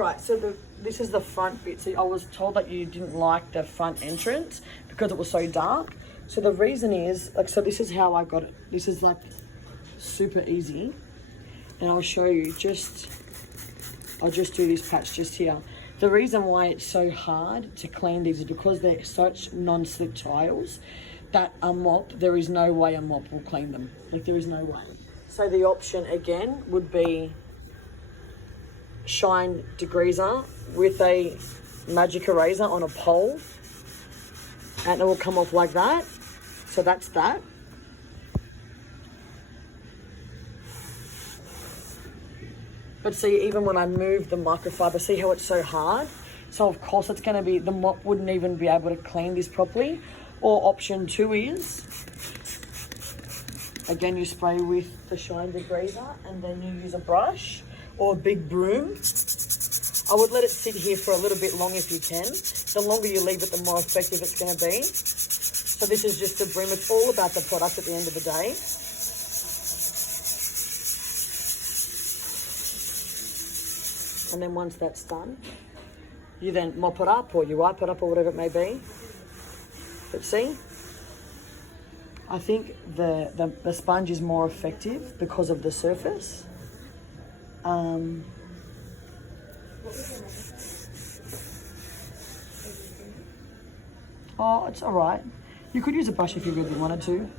Right, so this is the front bit. So I was told that you didn't like the front entrance because it was so dark. So the reason is, like, so this is how I got it. This is like super easy. And I'll show you I'll just do this patch just here. The reason why it's so hard to clean these is because they're such non-slip tiles that a mop, there is no way a mop will clean them. Like, there is no way. So the option again would be shine degreaser with a magic eraser on a pole, and it will come off like that. So that's that. But see, even when I move the microfiber, see how it's so hard? So of course it's going to be, the mop wouldn't even be able to clean this properly. Or option 2 is, again, you spray with the shine degreaser and then you use a brush or a big broom. I would let it sit here for a little bit long if you can. The longer you leave it, the more effective it's going to be. So this is just a broom. It's all about the product at the end of the day. And then once that's done, you then mop it up or you wipe it up or whatever it may be. But see, I think the sponge is more effective because of the surface. Oh, it's all right. You could use a brush if you really wanted to.